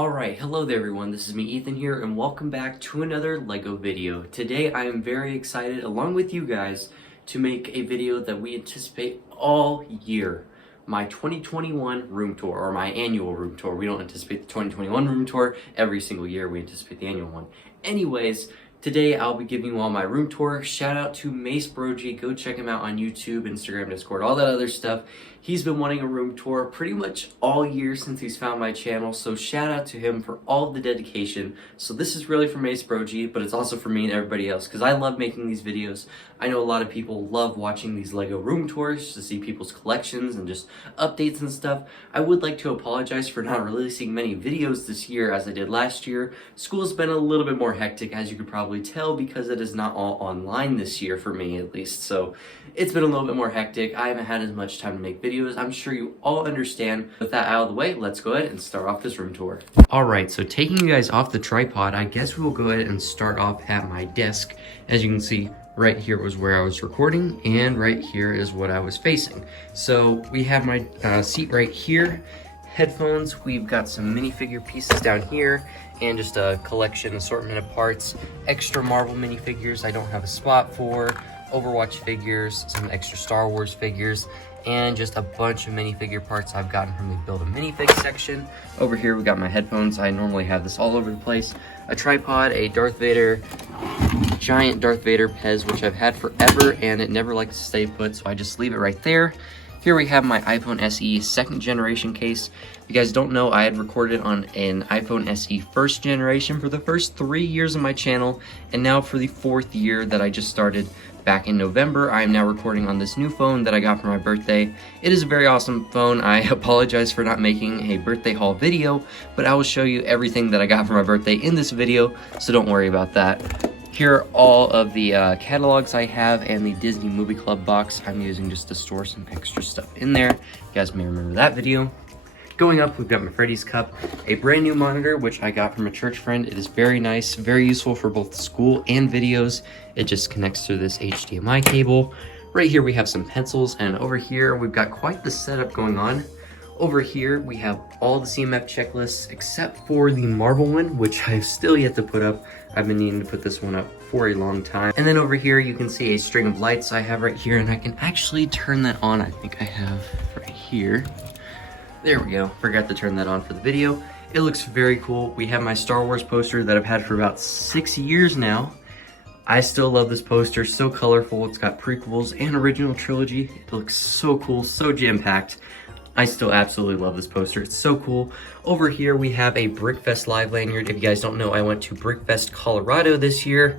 Alright, hello there everyone, this is me Ethan here and welcome back to another LEGO video. Today I am very excited, along with you guys, to make a video that we anticipate all year. My 2021 room tour, or my annual room tour. We don't anticipate the 2021 room tour every single year, we anticipate the annual one. Anyways, today I'll be giving you all my room tour. Shout out to Mace Brogy, go check him out on YouTube, Instagram, Discord, all that other stuff. He's been wanting a room tour pretty much all year since he's found my channel, so shout out to him for all the dedication. So this is really for Mace Brogy, but it's also for me and everybody else, because I love making these videos. I know a lot of people love watching these LEGO room tours to see people's collections and just updates and stuff. I would like to apologize for not releasing many videos this year as I did last year. School's been a little bit more hectic, as you could probably tell, because it is not all online this year for me at least. So it's been a little bit more hectic. I haven't had as much time to make videos. I'm sure you all understand. With that out of the way, let's go ahead and start off this room tour. Alright, so taking you guys off the tripod, I guess we will go ahead and start off at my desk. As you can see, right here was where I was recording, and right here is what I was facing. So we have my seat right here, headphones, we've got some minifigure pieces down here, and just a collection assortment of parts, extra Marvel minifigures I don't have a spot for, Overwatch figures, some extra Star Wars figures, and just a bunch of minifigure parts I've gotten from the Build a Minifig section. Over here we got my headphones. I normally have this all over the place. A tripod, a Darth Vader, giant Darth Vader Pez, which I've had forever, and it never likes to stay put, so I just leave it right there. Here we have my iPhone SE 2nd generation case. If you guys don't know, I had recorded on an iPhone SE 1st generation for the first 3 years of my channel, and now for the 4th year that I just started back in November, I am now recording on this new phone that I got for my birthday. It is a very awesome phone. I apologize for not making a birthday haul video, but I will show you everything that I got for my birthday in this video, so don't worry about that. Here are all of the catalogs I have and the Disney Movie Club box I'm using just to store some extra stuff in there. You guys may remember that video. Going up, we've got my Freddy's Cup, a brand new monitor, which I got from a church friend. It is very nice, very useful for both school and videos. It just connects through this HDMI cable. Right here we have some pencils, and over here we've got quite the setup going on. Over here we have all the CMF checklists except for the Marvel one, which I've still yet to put up. I've been needing to put this one up for a long time. And then over here you can see a string of lights I have right here, and I can actually turn that on. I think I have right here. There we go, forgot to turn that on for the video. It looks very cool. We have my Star Wars poster that I've had for about 6 years now. I still love this poster, so colorful. It's got prequels and original trilogy. It looks so cool, so jam-packed. I still absolutely love this poster. It's so cool. Over here we have a Brickfest live lanyard. If you guys don't know, I went to Brickfest, Colorado this year.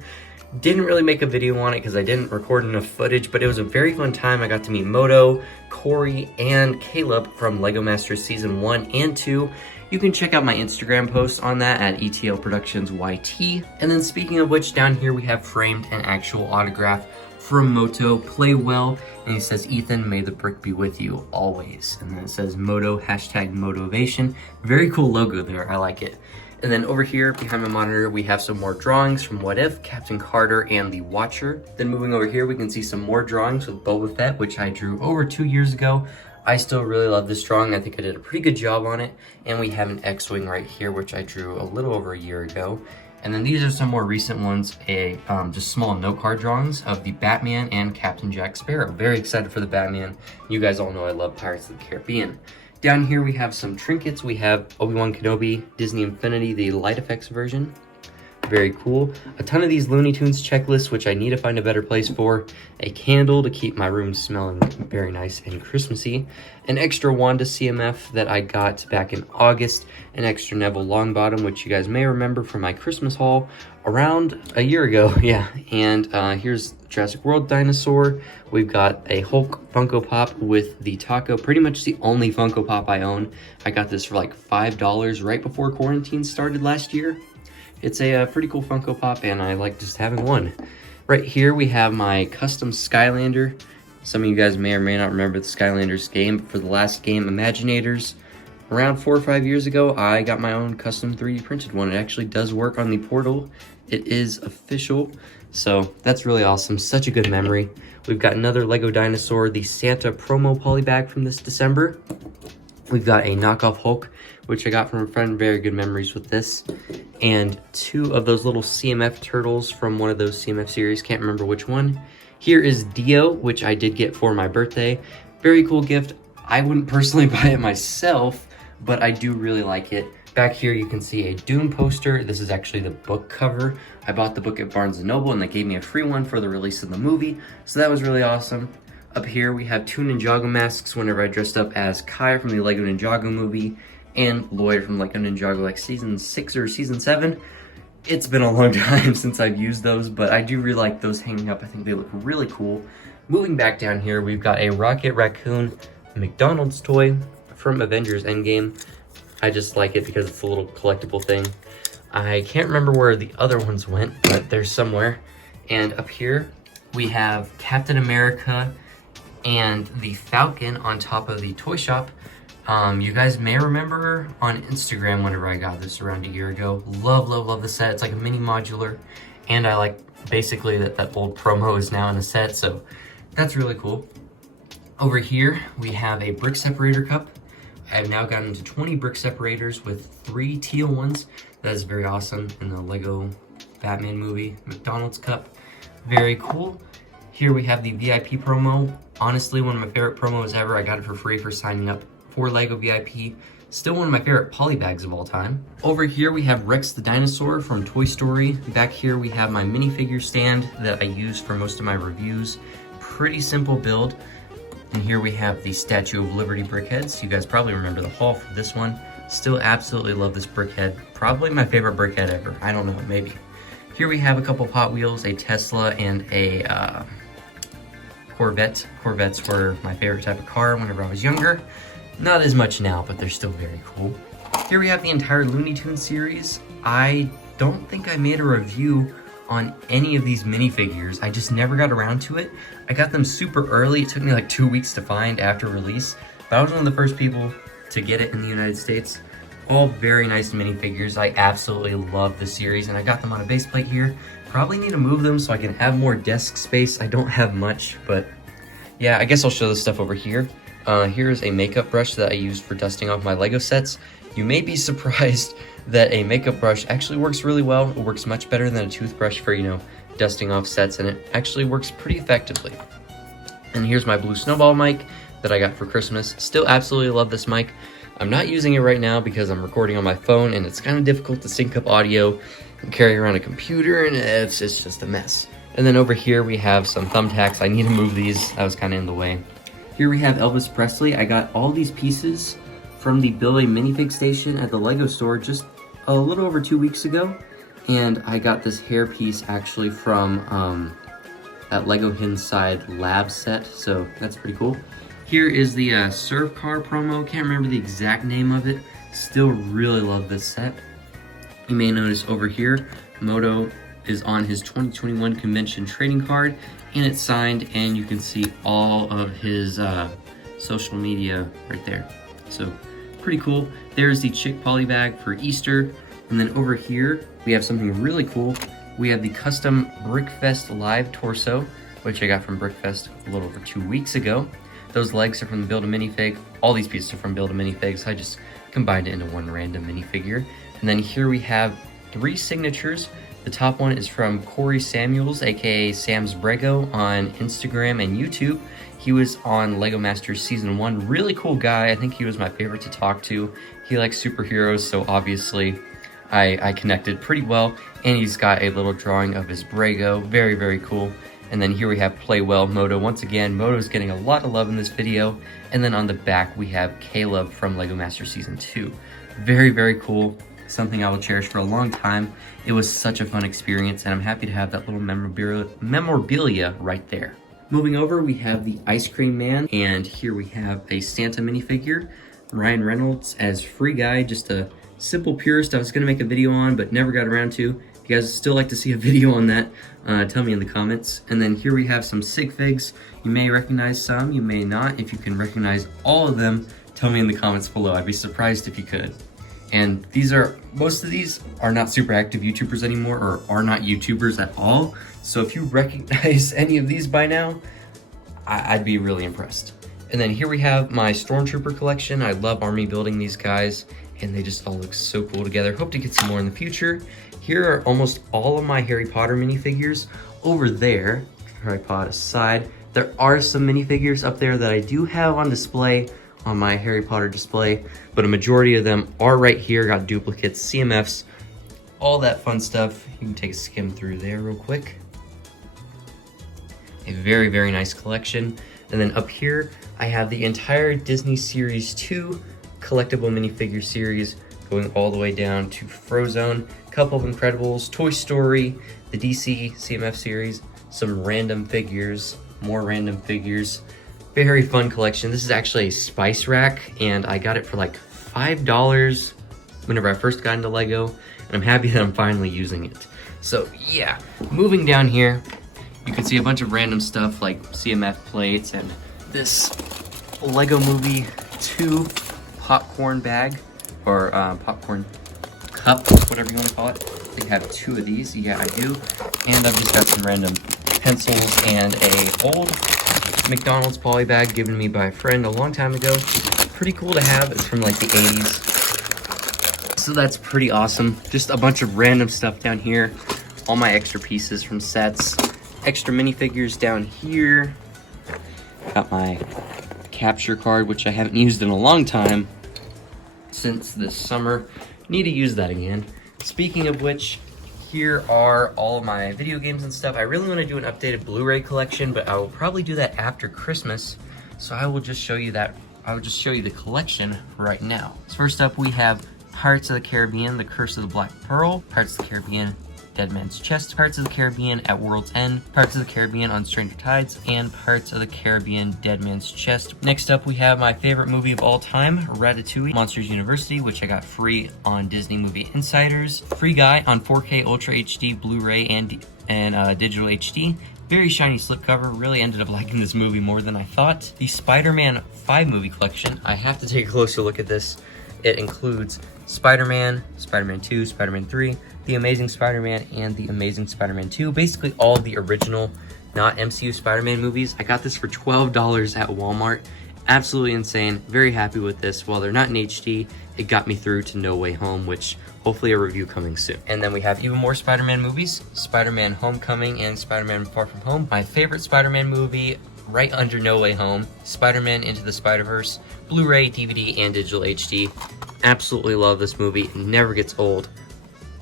Didn't really make a video on it because I didn't record enough footage, but it was a very fun time. I got to meet Moto, Corey, and Caleb from LEGO Masters Season 1 and 2. You can check out my Instagram posts on that at ETL Productions YT. And then speaking of which, down here we have framed an actual autograph from Moto, play well, and he says, Ethan, may the brick be with you always. And then it says Moto, hashtag motivation. Very cool logo there, I like it. And then over here behind my monitor, we have some more drawings from What If, Captain Carter, and the Watcher. Then moving over here, we can see some more drawings with Boba Fett, which I drew over 2 years ago. I still really love this drawing. I think I did a pretty good job on it. And we have an X-Wing right here, which I drew a little over a year ago. And then these are some more recent ones, just small note card drawings of the Batman and Captain Jack Sparrow. Very excited for the Batman. You guys all know I love Pirates of the Caribbean. Down here we have some trinkets. We have Obi-Wan Kenobi, Disney Infinity, the light effects version. Very cool. A ton of these Looney Tunes checklists, which I need to find a better place for. A candle to keep my room smelling very nice and Christmassy. An extra Wanda CMF that I got back in August. An extra Neville Longbottom, which you guys may remember from my Christmas haul around a year ago. Yeah, and here's Jurassic World dinosaur. We've got a Hulk Funko Pop with the taco, pretty much the only Funko Pop I own. I got this for like $5 right before quarantine started last year. It's a pretty cool Funko Pop, and I like just having one. Right here we have my custom Skylander. Some of you guys may or may not remember the Skylanders game, but for the last game, Imaginators, around 4 or 5 years ago, I got my own custom 3D printed one. It actually does work on the portal. It is official, so that's really awesome. Such a good memory. We've got another Lego dinosaur, the Santa promo polybag from this December. We've got a knockoff Hulk, which I got from a friend. Very good memories with this. And 2 of those little CMF turtles from one of those CMF series. Can't remember which one. Here is Dio, which I did get for my birthday. Very cool gift. I wouldn't personally buy it myself, but I do really like it. Back here you can see a Doom poster. This is actually the book cover. I bought the book at Barnes & Noble and they gave me a free one for the release of the movie, so that was really awesome. Up here we have 2 Ninjago masks whenever I dressed up as Kai from the Lego Ninjago movie and Lloyd from Lego Ninjago like season 6 or season 7. It's been a long time since I've used those, but I do really like those hanging up. I think they look really cool. Moving back down here, we've got a Rocket Raccoon McDonald's toy from Avengers Endgame. I just like it because it's a little collectible thing. I can't remember where the other ones went, but they're somewhere. And up here, we have Captain America and the Falcon on top of the toy shop. You guys may remember her on Instagram whenever I got this around a year ago. Love, love, love the set. It's like a mini modular. And I like basically that old promo is now in the set, so that's really cool. Over here, we have a brick separator cup. I've now gotten into 20 brick separators with 3 teal ones. That is very awesome in the Lego Batman movie. McDonald's cup, very cool. Here we have the VIP promo. Honestly, one of my favorite promos ever. I got it for free for signing up for Lego VIP. Still one of my favorite poly bags of all time. Over here we have Rex the dinosaur from Toy Story. Back here we have my minifigure stand that I use for most of my reviews. Pretty simple build. And here we have the Statue of Liberty Brickheadz. You guys probably remember the haul for this one. Still absolutely love this brickhead. Probably my favorite brickhead ever. I don't know, maybe. Here we have a couple of Hot Wheels, a Tesla, and a Corvette. Corvettes were my favorite type of car whenever I was younger. Not as much now, but they're still very cool. Here we have the entire Looney Tunes series. I don't think I made a review on any of these minifigures. I just never got around to it. I got them super early. It took me like 2 weeks to find after release, but I was one of the first people to get it in the United States. All very nice minifigures. I absolutely love the series, and I got them on a base plate here. Probably need to move them so I can have more desk space. I don't have much, but yeah, I guess I'll show this stuff over here. Here's a makeup brush that I use for dusting off my Lego sets. You may be surprised that a makeup brush actually works really well. It works much better than a toothbrush for, you know, dusting off sets, and it actually works pretty effectively. And here's my blue Snowball mic that I got for Christmas. Still absolutely love this mic. I'm not using it right now because I'm recording on my phone and it's kind of difficult to sync up audio and carry around a computer, and it's just a mess. And then over here we have some thumbtacks. I need to move these. I was kind of in the way. Here we have Elvis Presley. I got all these pieces from the Build a Minifig station at the Lego store just a little over 2 weeks ago. And I got this hair piece actually from that Lego Hidden Side lab set, so that's pretty cool. Here is the Surf Car promo. Can't remember the exact name of it. Still really love this set. You may notice over here, Moto is on his 2021 convention trading card, and it's signed, and you can see all of his social media right there. So pretty cool. There's the Chick Poly bag for Easter. And then over here, we have something really cool. We have the custom Brickfest live torso, which I got from Brickfest a little over 2 weeks ago. Those legs are from the Build a Minifig. All these pieces are from Build a Minifig, so I just combined it into one random minifigure. And then here we have 3 signatures. The top one is from Corey Samuels, aka Sam's Brego, on Instagram and YouTube. He was on Lego Masters Season 1. Really cool guy. I think he was my favorite to talk to. He likes superheroes, so obviously I connected pretty well. And he's got a little drawing of his Brego. Very, very cool. And then here we have Play Well Moto. Once again, Moto's getting a lot of love in this video. And then on the back, we have Caleb from Lego Masters Season 2. Very, very cool. Something I will cherish for a long time. It was such a fun experience, and I'm happy to have that little memorabilia right there. Moving over, we have the Ice Cream Man, and here we have a Santa minifigure. Ryan Reynolds as Free Guy, just a simple purist I was going to make a video on, but never got around to. If you guys still like to see a video on that, tell me in the comments. And then here we have some Sig Figs. You may recognize some, you may not. If you can recognize all of them, tell me in the comments below. I'd be surprised if you could. And most of these are not super active YouTubers anymore, or are not YouTubers at all. So if you recognize any of these by now, I'd be really impressed. And then here we have my Stormtrooper collection. I love army building these guys. and they just all look so cool together. Hope to get some more in the future. Here are almost all of my Harry Potter minifigures. Over there, Harry Potter aside, there are some minifigures up there that I do have on display on my Harry Potter display, but a majority of them are right here. Got duplicates, CMFs, all that fun stuff. You can take a skim through there real quick. A very, very nice collection. And then up here, I have the entire Disney Series 2 collectible minifigure series going all the way down to Frozone, a couple of Incredibles, Toy Story, the DC CMF series, some random figures, more random figures. Very fun collection. This is actually a spice rack, and I got it for like $5 whenever I first got into Lego, and I'm happy that I'm finally using it. So yeah, moving down here, you can see a bunch of random stuff like CMF plates and this Lego Movie 2 popcorn bag, or popcorn cup, whatever you want to call it. I think I have 2 of these. Yeah, I do. And I've just got some random pencils and a old McDonald's poly bag given me by a friend a long time ago. Pretty cool to have. It's from like the 80s. So that's pretty awesome. Just a bunch of random stuff down here. All my extra pieces from sets. Extra minifigures down here. Got my capture card, which I haven't used in a long time since this summer. Need to use that again. Speaking of which, here are all of my video games and stuff. I really want to do an updated Blu-ray collection, but I will probably do that after Christmas. So I will just show you that. I will just show you the collection right now. So first up, we have Pirates of the Caribbean, The Curse of the Black Pearl, Pirates of the Caribbean, Dead Man's Chest, Pirates of the Caribbean at World's End, Pirates of the Caribbean on Stranger Tides, and Pirates of the Caribbean Dead Man's Chest. Next up, we have my favorite movie of all time, Ratatouille, Monsters University, which I got free on Disney Movie Insiders. Free Guy on 4K Ultra HD, Blu-ray, and digital HD. Very shiny slipcover. Really ended up liking this movie more than I thought. The Spider-Man 5 movie collection. I have to take a closer look at this. It includes Spider-Man, Spider-Man 2, Spider-Man 3, The Amazing Spider-Man, and The Amazing Spider-Man 2. Basically all of the original, not MCU Spider-Man movies. I got this for $12 at Walmart. Absolutely insane. Very happy with this. While they're not in HD, it got me through to No Way Home, which hopefully a review coming soon. And then we have even more Spider-Man movies. Spider-Man Homecoming and Spider-Man Far From Home. My favorite Spider-Man movie, right under No Way Home. Spider-Man Into the Spider-Verse. Blu-ray, DVD, and digital HD. Absolutely love this movie. It never gets old.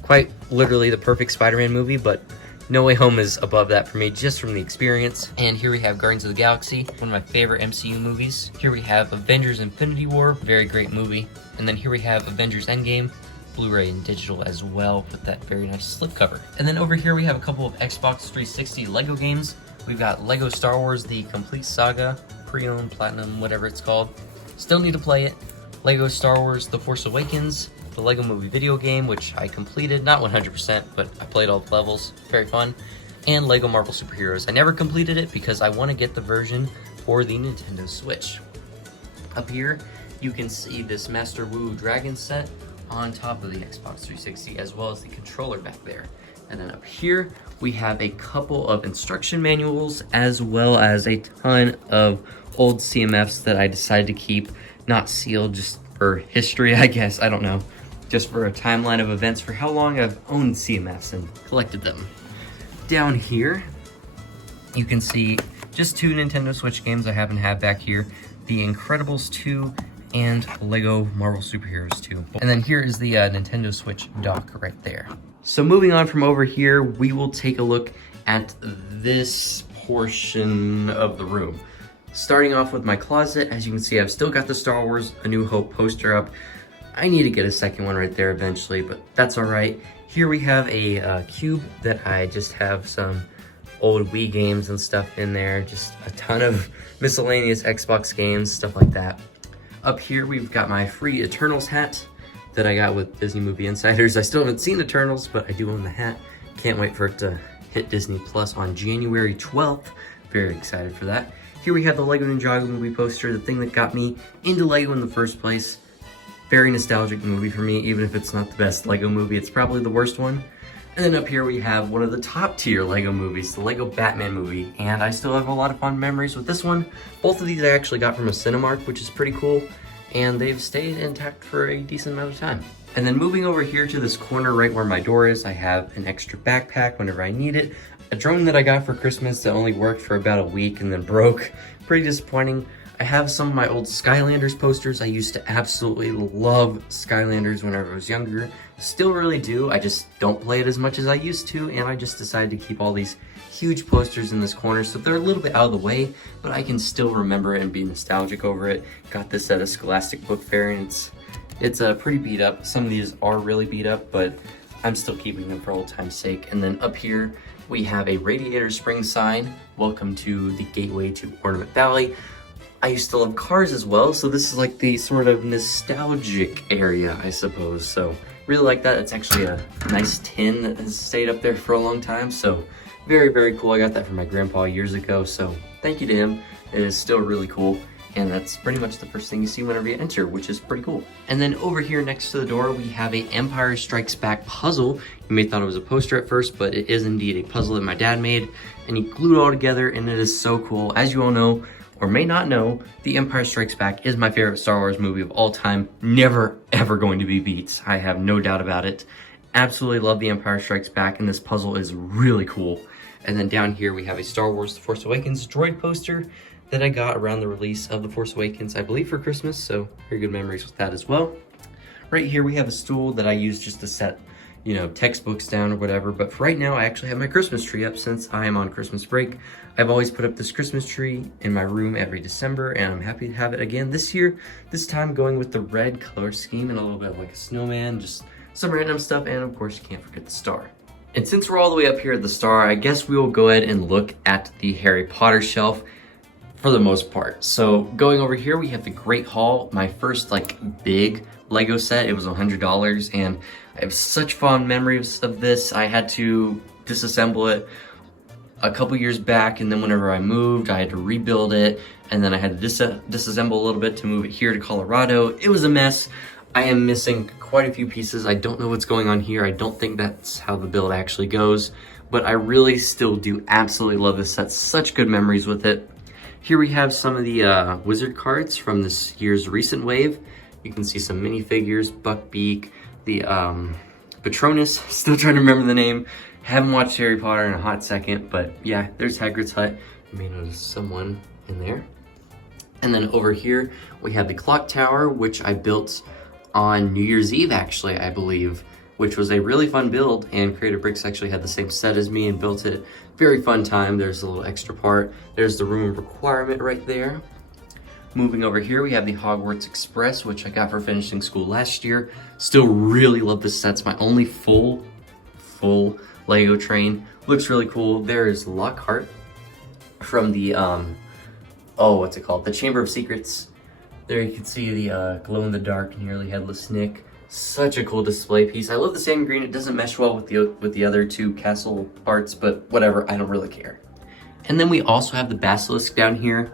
Quite literally the perfect Spider-Man movie, but No Way Home is above that for me just from the experience. And here we have Guardians of the Galaxy, one of my favorite MCU movies. Here we have Avengers Infinity War, very great movie. And then here we have Avengers Endgame, Blu-ray and digital as well with that very nice slipcover. And then over here we have a couple of Xbox 360 Lego games. We've got Lego Star Wars, The Complete Saga, Pre-owned, Platinum, whatever it's called. Still need to play it. Lego Star Wars The Force Awakens, the Lego Movie video game, which I completed, not 100%, but I played all the levels, very fun. And Lego Marvel Superheroes. I never completed it because I want to get the version for the Nintendo Switch. Up here, you can see this Master Wu Dragon set on top of the Xbox 360, as well as the controller back there. And then up here, we have a couple of instruction manuals, as well as a ton of old CMFs that I decided to keep, not sealed, just for history, I guess, I don't know. Just for a timeline of events for how long I've owned CMFs and collected them. Down here, you can see just 2 Nintendo Switch games I happen to have back here. The Incredibles 2 and Lego Marvel Superheroes 2. And then here is the Nintendo Switch dock right there. So moving on from over here, we will take a look at this portion of the room. Starting off with my closet, as you can see, I've still got the Star Wars A New Hope poster up. I need to get a second one right there eventually, but that's all right. Here we have a cube that I just have some old Wii games and stuff in there. Just a ton of miscellaneous Xbox games, stuff like that. Up here, we've got my free Eternals hat that I got with Disney Movie Insiders. I still haven't seen Eternals, but I do own the hat. Can't wait for it to hit Disney Plus on January 12th. Very excited for that. Here we have the Lego Ninjago movie poster, the thing that got me into Lego in the first place. Very nostalgic movie for me, even if it's not the best Lego movie, it's probably the worst one. And then up here we have one of the top tier Lego movies, the Lego Batman movie, and I still have a lot of fond memories with this one. Both of these I actually got from a Cinemark, which is pretty cool. and they've stayed intact for a decent amount of time. And then moving over here to this corner right where my door is, I have an extra backpack whenever I need it. A drone that I got for Christmas that only worked for about a week and then broke. Pretty disappointing. I have some of my old Skylanders posters. I used to absolutely love Skylanders whenever I was younger. Still really do. I just don't play it as much as I used to, and I just decided to keep all these huge posters in this corner, so they're a little bit out of the way, but I can still remember it and be nostalgic over it. Got this at a Scholastic Book Fair, and it's pretty beat up. Some of these are really beat up, but I'm still keeping them for old time's sake. And then up here, we have a Radiator Spring sign. Welcome to the gateway to Ornament Valley. I used to love cars as well, so this is like the sort of nostalgic area, I suppose. So really like that. It's actually a nice tin that has stayed up there for a long time. So very, very cool. I got that from my grandpa years ago, so thank you to him. It is still really cool. And that's pretty much the first thing you see whenever you enter, which is pretty cool. And then over here next to the door, we have a Empire Strikes Back puzzle. You may have thought it was a poster at first, but it is indeed a puzzle that my dad made, and he glued it all together, and it is so cool. As you all know, or may not know, The Empire Strikes Back is my favorite Star Wars movie of all time. Never, ever going to be beat. I have no doubt about it. Absolutely love The Empire Strikes Back, and this puzzle is really cool. And then down here, we have a Star Wars The Force Awakens droid poster that I got around the release of The Force Awakens, I believe for Christmas, so very good memories with that as well. Right here we have a stool that I use just to set, you know, textbooks down or whatever, but for right now I actually have my Christmas tree up since I am on Christmas break. I've always put up this Christmas tree in my room every December, and I'm happy to have it again this year. This time going with the red color scheme and a little bit of like a snowman, just some random stuff, and of course you can't forget the star. And since we're all the way up here at the star, I guess we will go ahead and look at the Harry Potter shelf for the most part. So going over here, we have the Great Hall, my first like big Lego set. It was $100, and I have such fond memories of this. I had to disassemble it a couple years back, and then whenever I moved, I had to rebuild it, and then I had to disassemble a little bit to move it here to Colorado. It was a mess. I am missing quite a few pieces. I don't know what's going on here. I don't think that's how the build actually goes, but I really still do absolutely love this set. Such good memories with it. Here we have some of the wizard cards from this year's recent wave. You can see some minifigures, Buckbeak, the Patronus, still trying to remember the name. Haven't watched Harry Potter in a hot second, but yeah, there's Hagrid's hut. You may notice someone in there. And then over here, we have the clock tower, which I built on New Year's Eve, actually, I believe, which was a really fun build, and Creative Bricks actually had the same set as me and built it. Very fun time. There's a little extra part. There's the room of requirement right there. Moving over here, we have the Hogwarts Express, which I got for finishing school last year. Still really love this set. It's my only full Lego train. Looks really cool. There is Lockhart from the, what's it called? The Chamber of Secrets. There you can see the glow-in-the-dark nearly headless Nick. Such a cool display piece. I love the sand green. It doesn't mesh well with the other two castle parts, but whatever, I don't really care. And then we also have the basilisk down here.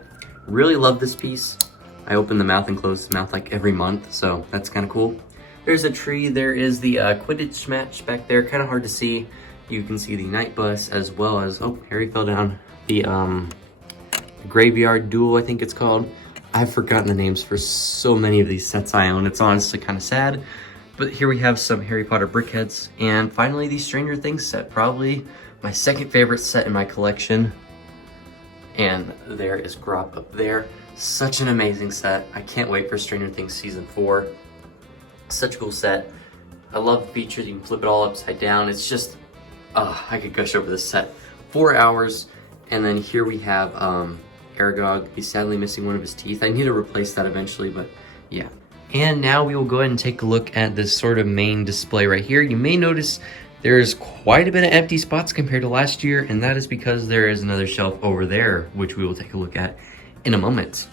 Really love this piece. I open the mouth and close the mouth like every month, so that's kind of cool. There's a tree. There is the Quidditch match back there. Kind of hard to see. You can see the night bus as well as, oh, Harry fell down. The graveyard duel, I think it's called. I've forgotten the names for so many of these sets I own. It's honestly kind of sad. But here we have some Harry Potter Brickheadz. And finally, the Stranger Things set. Probably my second favorite set in my collection. And there is Grop up there. Such an amazing set. I can't wait for Stranger Things Season 4. Such a cool set. I love the features. You can flip it all upside down. It's just, I could gush over this set. 4 hours. And then here we have Aragog. He's sadly missing one of his teeth. I need to replace that eventually, but yeah. And now we will go ahead and take a look at this sort of main display right here. You may notice there's quite a bit of empty spots compared to last year, and that is because there is another shelf over there, which we will take a look at in a moment.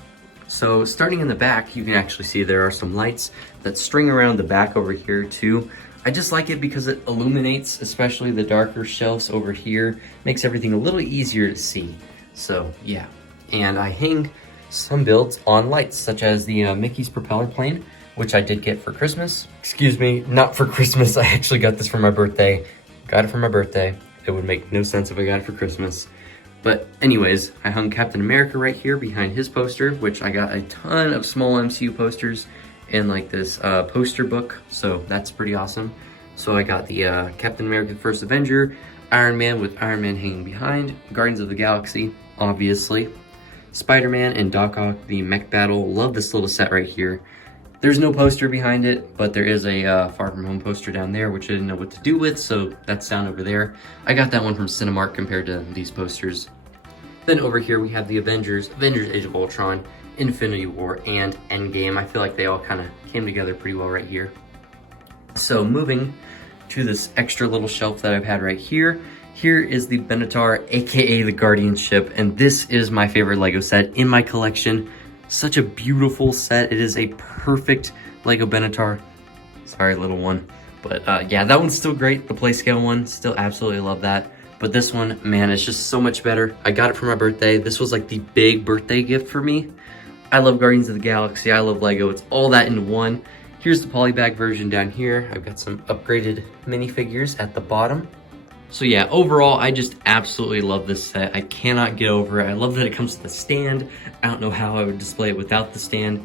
So starting in the back, you can actually see there are some lights that string around the back over here too. I just like it because it illuminates, especially the darker shelves over here. Makes everything a little easier to see. So yeah, and I hang some builds on lights, such as the Mickey's propeller plane, which I did get for Christmas. Excuse me, not for Christmas. I actually got this for my birthday. Got it for my birthday. It would make no sense if I got it for Christmas. But anyways, I hung Captain America right here behind his poster, which I got a ton of small MCU posters and like this poster book, so that's pretty awesome. So I got the Captain America: The First Avenger, Iron Man with Iron Man hanging behind, Guardians of the Galaxy, obviously, Spider-Man, and Doc Ock, the mech battle. Love this little set right here. There's no poster behind it, but there is a Far From Home poster down there, which I didn't know what to do with, so that's down over there. I got that one from Cinemark compared to these posters. Then over here we have the Avengers Age of Ultron, Infinity War, and Endgame. I feel like they all kind of came together pretty well right here. So moving to this extra little shelf that I've had right here. Here is the Benatar, aka the Guardianship, and this is my favorite Lego set in my collection. Such a beautiful set. It is a perfect Lego Benatar. Sorry, little one. But yeah, that one's still great. The play scale one, still absolutely love that. But this one, man, it's just so much better. I got it for my birthday. This was like the big birthday gift for me. I love Guardians of the Galaxy. I love Lego. It's all that in one. Here's the polybag version down here. I've got some upgraded minifigures at the bottom. So yeah, overall, I just absolutely love this set. I cannot get over it. I love that it comes with a stand. I don't know how I would display it without the stand.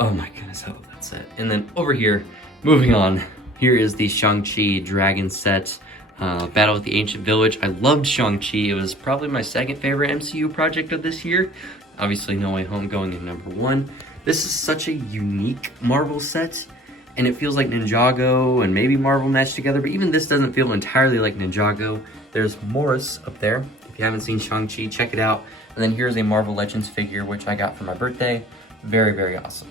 Oh my goodness, I love that set. And then over here, moving on, here is the Shanxi Dragon set. Battle at the Ancient Village. I loved Shang-Chi. It was probably my second favorite MCU project of this year. Obviously, No Way Home going in #1. This is such a unique Marvel set, and it feels like Ninjago and maybe Marvel meshed together, but even this doesn't feel entirely like Ninjago. There's Morris up there. If you haven't seen Shang-Chi, check it out. And then here's a Marvel Legends figure, which I got for my birthday. Very, very awesome.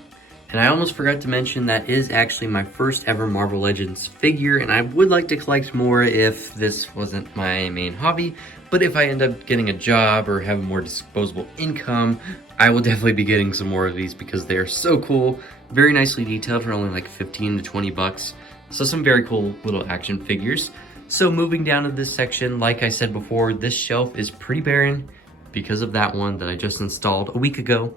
And I almost forgot to mention that is actually my first ever Marvel Legends figure, and I would like to collect more if this wasn't my main hobby. But if I end up getting a job or have more disposable income, I will definitely be getting some more of these because they're so cool. Very nicely detailed for only like 15 to 20 bucks. So some very cool little action figures. So moving down to this section, like I said before, this shelf is pretty barren because of that one that I just installed a week ago.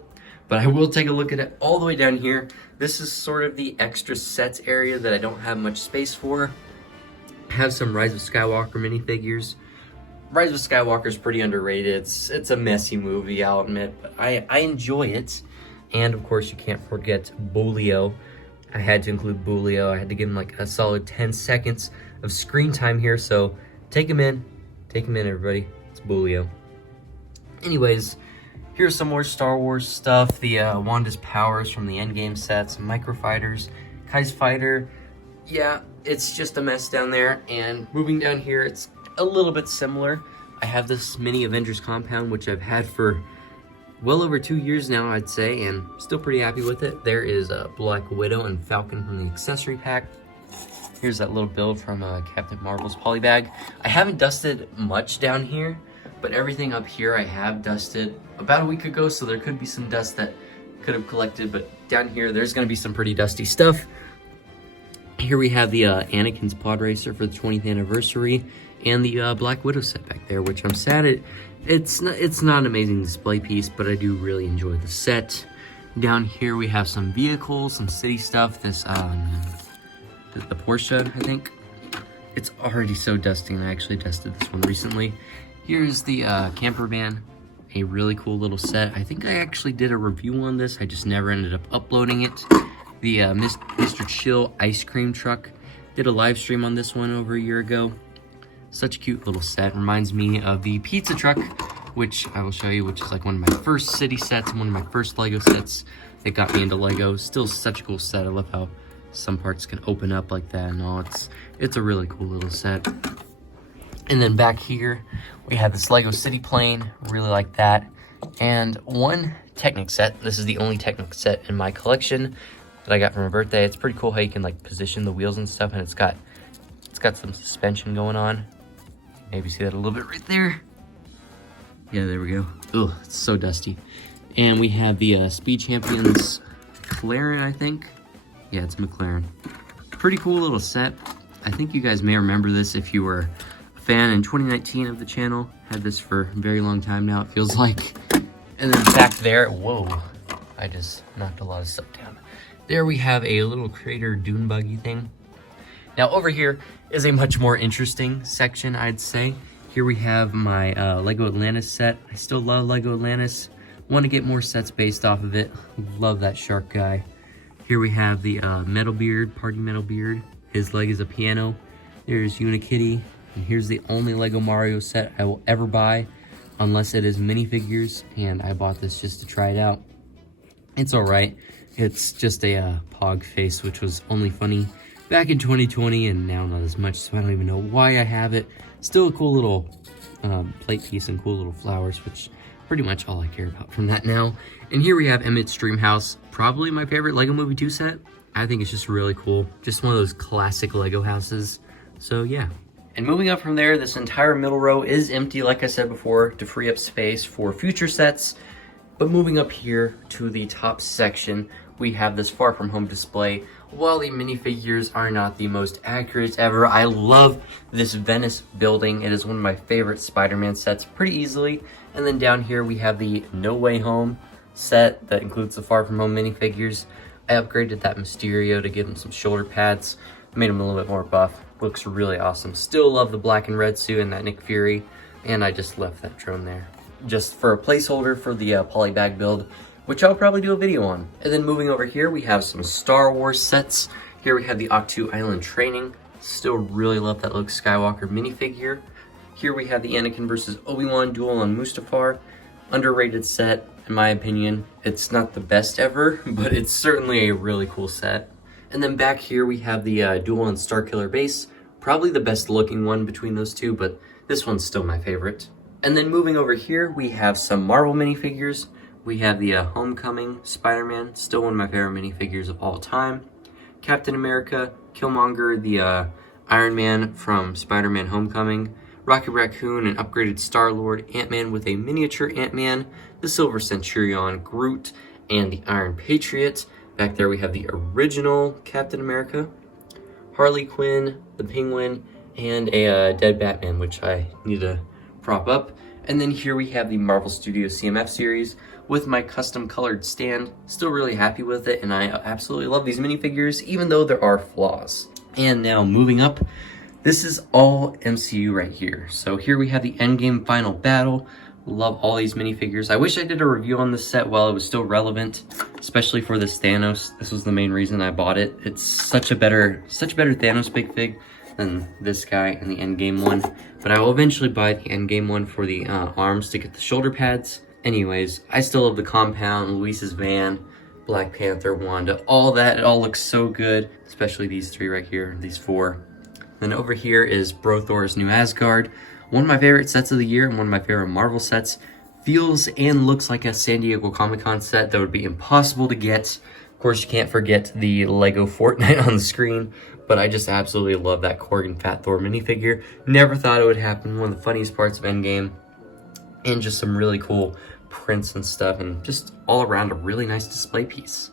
But I will take a look at it all the way down here. This is sort of the extra sets area that I don't have much space for. I have some Rise of Skywalker minifigures. Rise of Skywalker is pretty underrated. It's a messy movie, I'll admit, but I enjoy it. And of course, you can't forget Bulio. I had to include Bulio. I had to give him like a solid 10 seconds of screen time here. So take him in, everybody. It's Bulio. Anyways, here's some more Star Wars stuff. The Wanda's powers from the Endgame sets, microfighters, Kai's fighter. Yeah, it's just a mess down there. And moving down here, it's a little bit similar. I have this mini Avengers compound, which I've had for well over 2 years now, I'd say, and still pretty happy with it. There is a Black Widow and Falcon from the accessory pack. Here's that little build from Captain Marvel's polybag. I haven't dusted much down here, but everything up here I have dusted about a week ago, so there could be some dust that could have collected, but down here there's going to be some pretty dusty stuff. Here we have the Anakin's Pod Racer for the 20th anniversary, and the Black Widow set back there, which I'm sad it's not an amazing display piece, but I do really enjoy the set. Down here we have some vehicles, some city stuff. This the Porsche, I think. It's already so dusty, and I actually tested this one recently. Here's the camper van, a really cool little set. I think I actually did a review on this. I just never ended up uploading it. The Mr. Chill ice cream truck. Did a live stream on this one over a year ago. Such a cute little set. Reminds me of the pizza truck, which I will show you, which is like one of my first city sets and one of my first Lego sets that got me into Lego. Still such a cool set. I love how some parts can open up like that and all. It's a really cool little set. And then back here, we have this Lego City plane. Really like that. And one Technic set. This is the only Technic set in my collection that I got for my birthday. It's pretty cool how you can like position the wheels and stuff, and it's got some suspension going on. Maybe see that a little bit right there. Yeah, there we go. Ugh, it's so dusty. And we have the Speed Champions Clarion, I think. Yeah, it's McLaren. Pretty cool little set. I think you guys may remember this if you were a fan in 2019 of the channel. Had this for a very long time now, it feels like. And then back there, whoa, I just knocked a lot of stuff down. There we have a little crater dune buggy thing. Now over here is a much more interesting section, I'd say. here we have my Lego Atlantis set. I still love Lego Atlantis. Want to get more sets based off of it. Love that shark guy. Here we have the Metal Beard, Party Metal Beard. His leg is a piano. There's Unikitty. And here's the only Lego Mario set I will ever buy, unless it is minifigures. And I bought this just to try it out. It's alright. It's just a Pog face, which was only funny back in 2020, and now not as much, so I don't even know why I have it. Still a cool little plate piece and cool little flowers, which pretty much all I care about from that now. And here we have Emmett's Dream House, probably my favorite Lego Movie 2 set. I think it's just really cool. Just one of those classic Lego houses. So yeah. And moving up from there, this entire middle row is empty, like I said before, to free up space for future sets. But moving up here to the top section, we have this Far From Home display. While the minifigures are not the most accurate ever, I love this Venice building. It is one of my favorite Spider-Man sets pretty easily. And then down here we have the No Way Home set that includes the Far From Home minifigures. I upgraded that Mysterio to give him some shoulder pads, made him a little bit more buff. Looks really awesome. Still love the black and red suit and that Nick Fury, and I just left that drone there just for a placeholder for the polybag build, which I'll probably do a video on. And then moving over here, we have some Star Wars sets. Here we have the Octu Island Training. Still really love that Luke Skywalker minifigure. Here we have the Anakin versus Obi-Wan duel on Mustafar. Underrated set, in my opinion. It's not the best ever, but it's certainly a really cool set. And then back here we have the duel on Starkiller Base. Probably the best looking one between those two, but this one's still my favorite. And then moving over here, we have some Marvel minifigures. We have the Homecoming Spider-Man, still one of my favorite minifigures of all time. Captain America, Killmonger, the Iron Man from Spider-Man Homecoming. Rocket Raccoon, an upgraded Star-Lord. Ant-Man with a miniature Ant-Man. The Silver Centurion, Groot, and the Iron Patriot. Back there we have the original Captain America. Harley Quinn, the Penguin, and a dead Batman, which I need to prop up. And then here we have the Marvel Studios CMF series with my custom colored stand. Still really happy with it, and I absolutely love these minifigures, even though there are flaws. And now moving up, this is all MCU right here. So here we have the Endgame Final Battle. Love all these minifigures. I wish I did a review on this set while it was still relevant, especially for this Thanos. This was the main reason I bought it. It's such a better Thanos big fig than this guy and the Endgame one. But I will eventually buy the Endgame one for the arms to get the shoulder pads. Anyways, I still love the compound, Luis's van, Black Panther, Wanda, all that. It all looks so good, especially these three right here, these four. Then over here is Brothor's New Asgard. One of my favorite sets of the year and one of my favorite Marvel sets. Feels and looks like a San Diego Comic-Con set that would be impossible to get. Of course, you can't forget the Lego Fortnite on the screen, but I just absolutely love that Korg and Fat Thor minifigure. Never thought it would happen. One of the funniest parts of Endgame. And just some really cool prints and stuff, and just all around a really nice display piece.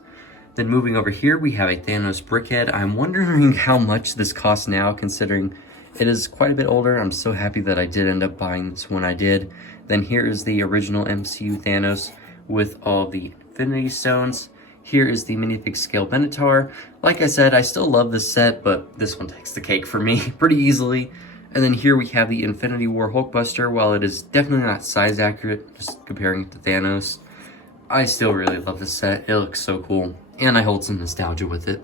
Then moving over here, we have a Thanos Brickhead. I'm wondering how much this costs now, considering it is quite a bit older. I'm so happy that I did end up buying this when I did. Then here is the original MCU Thanos with all the Infinity Stones. Here is the minifig scale Benatar. Like I said, I still love this set, but this one takes the cake for me pretty easily. And then here we have the Infinity War Hulkbuster. While it is definitely not size accurate, just comparing it to Thanos, I still really love this set. It looks so cool, and I hold some nostalgia with it.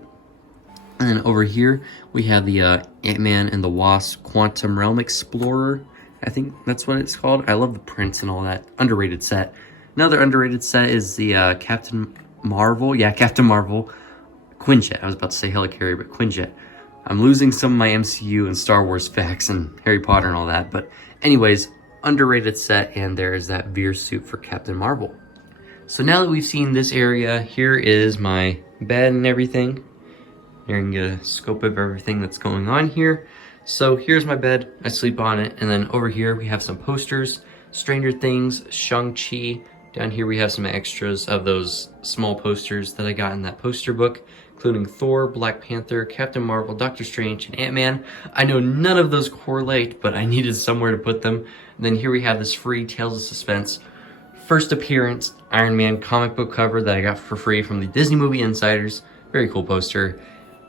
And then over here, we have the Ant-Man and the Wasp Quantum Realm Explorer. I think that's what it's called. I love the prints and all that. Underrated set. Another underrated set is the Captain Marvel. Yeah, Captain Marvel. Quinjet. I was about to say Helicarrier, but Quinjet. I'm losing some of my MCU and Star Wars facts and Harry Potter and all that. But anyways, underrated set, and there is that Veer suit for Captain Marvel. So now that we've seen this area, here is my bed and everything. Here you can get a scope of everything that's going on here. So here's my bed, I sleep on it, and then over here we have some posters, Stranger Things, Shang-Chi. Down here we have some extras of those small posters that I got in that poster book, including Thor, Black Panther, Captain Marvel, Doctor Strange, and Ant-Man. I know none of those correlate, but I needed somewhere to put them. And then here we have this free Tales of Suspense first appearance Iron Man comic book cover that I got for free from the Disney Movie Insiders. Very cool poster.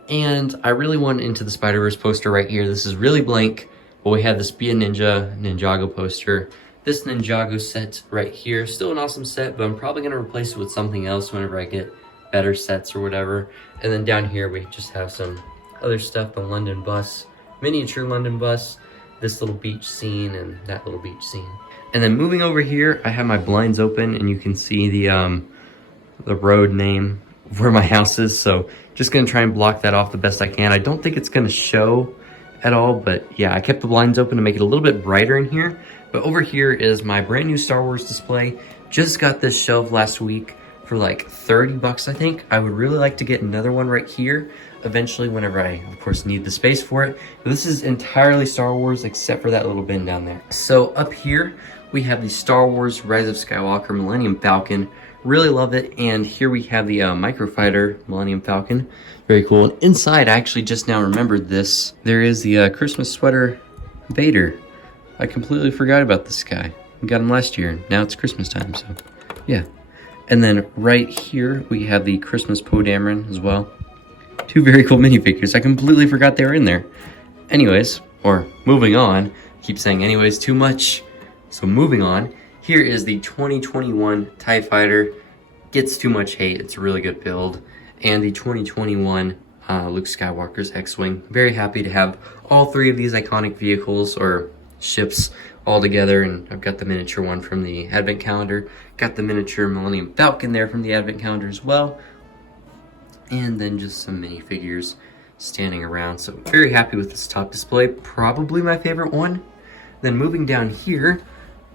And I really want Into the Spider-Verse poster right here. This is really blank, But we have this Be a Ninja Ninjago poster. This Ninjago set right here, still an awesome set, but I'm probably gonna replace it with something else whenever I get better sets or whatever. And then down here, we just have some other stuff, the London bus, miniature London bus, this little beach scene and that little beach scene. And then moving over here, I have my blinds open and you can see the road name where my house is. So just gonna try and block that off the best I can. I don't think it's gonna show at all, but yeah, I kept the blinds open to make it a little bit brighter in here. But over here is my brand new Star Wars display. Just got this shelf last week for like 30 bucks, I think. I would really like to get another one right here eventually whenever I, of course, need the space for it. But this is entirely Star Wars except for that little bin down there. So up here, we have the Star Wars Rise of Skywalker Millennium Falcon. Really love it. And here we have the Microfighter Millennium Falcon. Very cool. And inside, I actually just now remembered this. There is the Christmas sweater Vader. I completely forgot about this guy. We got him last year. Now it's Christmas time, so yeah. And then right here, we have the Christmas Poe Dameron as well. Two very cool minifigures. I completely forgot they were in there. Anyways, or moving on. I keep saying anyways too much. So moving on. Here is the 2021 TIE Fighter. Gets too much hate. It's a really good build. And the 2021 Luke Skywalker's X-Wing. Very happy to have all three of these iconic vehicles or ships all together. And I've got the miniature one from the Advent Calendar. Got the miniature Millennium Falcon there from the Advent Calendar as well. And then just some minifigures standing around. So very happy with this top display. Probably my favorite one. Then moving down here,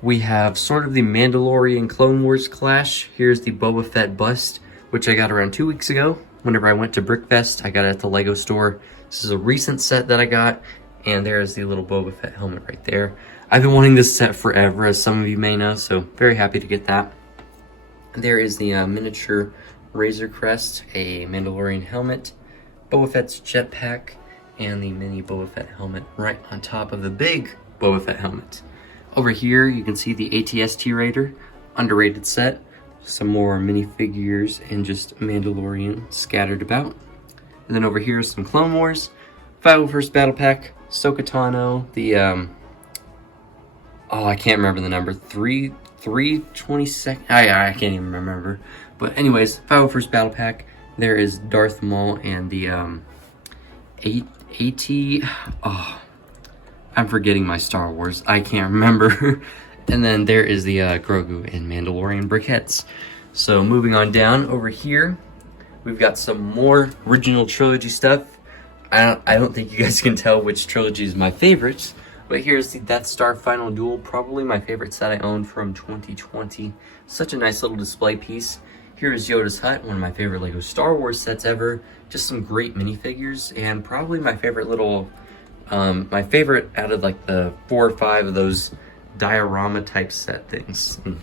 we have sort of the Mandalorian Clone Wars clash. Here's the Boba Fett bust, which I got around 2 weeks ago. Whenever I went to Brickfest, I got it at the Lego store. This is a recent set that I got. And there's the little Boba Fett helmet right there. I've been wanting this set forever, as some of you may know, so very happy to get that. There is the miniature Razor Crest, a Mandalorian helmet, Boba Fett's jetpack, and the mini Boba Fett helmet right on top of the big Boba Fett helmet. Over here, you can see the ATST Raider, underrated set. Some more minifigures and just Mandalorian scattered about. And then over here, some Clone Wars, 501st Battle Pack, Ahsoka Tano, the I can't remember the number, 322nd, I can't even remember. But anyways, 501st Battle Pack, there is Darth Maul and the I'm forgetting my Star Wars, I can't remember. And then there is the Grogu and Mandalorian Brickheadz. So moving on down over here, we've got some more original trilogy stuff. I don't think you guys can tell which trilogy is my favorite, but here's the Death Star Final Duel, probably my favorite set I owned from 2020. Such a nice little display piece. Here is Yoda's Hut, one of my favorite Lego Star Wars sets ever. Just some great minifigures, and probably my favorite little, my favorite out of like the 4 or 5 of those diorama type set things. And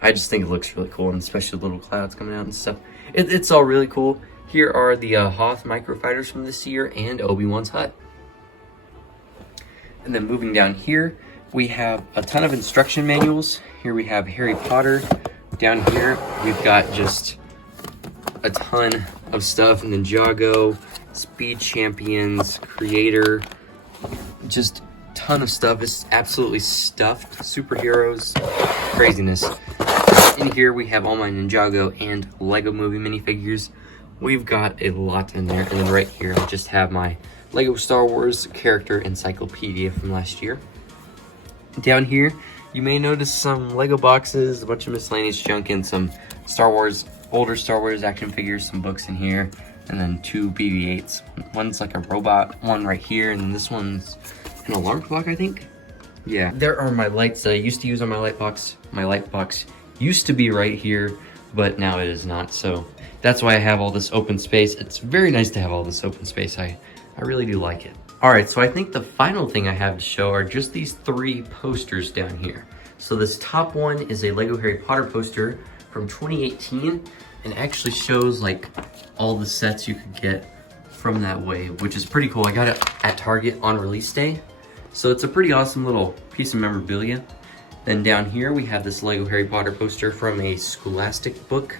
I just think it looks really cool, and especially the little clouds coming out and stuff. It's all really cool. Here are the Hoth Microfighters from this year and Obi-Wan's hut. And then moving down here, we have a ton of instruction manuals. Here we have Harry Potter. Down here, we've got just a ton of stuff. Ninjago, Speed Champions, Creator, just a ton of stuff. It's absolutely stuffed. Superheroes, craziness. In here, we have all my Ninjago and Lego Movie minifigures. We've got a lot in there. And then right here, I just have my Lego Star Wars character encyclopedia from last year. Down here, you may notice some Lego boxes, a bunch of miscellaneous junk, and some Star Wars, older Star Wars action figures, some books in here, and then 2 BB-8s. One's like a robot, one right here, and then this one's an alarm clock, I think? Yeah. There are my lights that I used to use on my light box. My light box used to be right here, but now it is not, so that's why I have all this open space. It's very nice to have all this open space. I really do like it. All right, so I think the final thing I have to show are just these 3 posters down here. So this top one is a Lego Harry Potter poster from 2018, and actually shows like all the sets you could get from that wave, which is pretty cool. I got it at Target on release day. So it's a pretty awesome little piece of memorabilia. Then down here we have this Lego Harry Potter poster from a Scholastic book.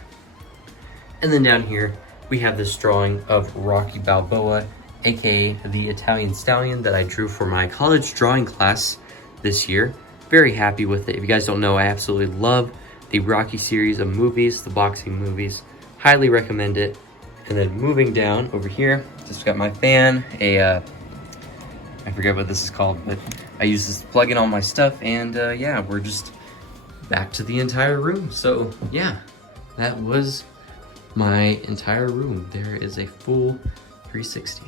And then down here we have this drawing of Rocky Balboa, aka the Italian Stallion that I drew for my college drawing class this year. Very happy with it. If you guys don't know, I absolutely love the Rocky series of movies, the boxing movies. Highly recommend it. And then moving down over here, just got my fan, I forget what this is called, but I use this to plug in all my stuff, and yeah, we're just back to the entire room. So yeah, that was my entire room. There is a full 360.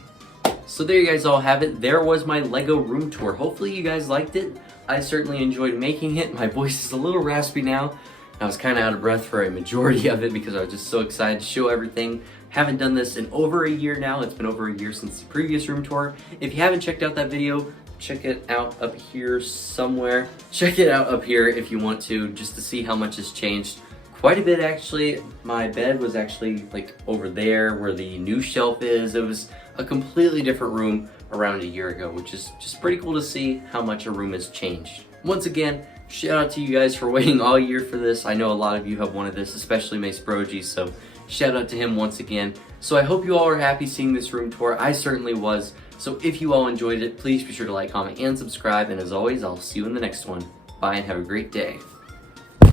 So there you guys all have it. There was my Lego room tour. Hopefully you guys liked it. I certainly enjoyed making it. My voice is a little raspy now. I was kind of out of breath for a majority of it because I was just so excited to show everything. Haven't done this in over a year now. It's been over a year since the previous room tour. If you haven't checked out that video, check it out up here somewhere. Check it out up here if you want to, just to see how much has changed. Quite a bit actually. My bed was actually like over there where the new shelf is. It was a completely different room around a year ago, which is just pretty cool to see how much a room has changed. Once again, shout out to you guys for waiting all year for this. I know a lot of you have wanted this, especially Mace Brogy, so shout out to him once again. So I hope you all are happy seeing this room tour. I certainly was. So if you all enjoyed it, please be sure to like, comment, and subscribe. And as always, I'll see you in the next one. Bye and have a great day.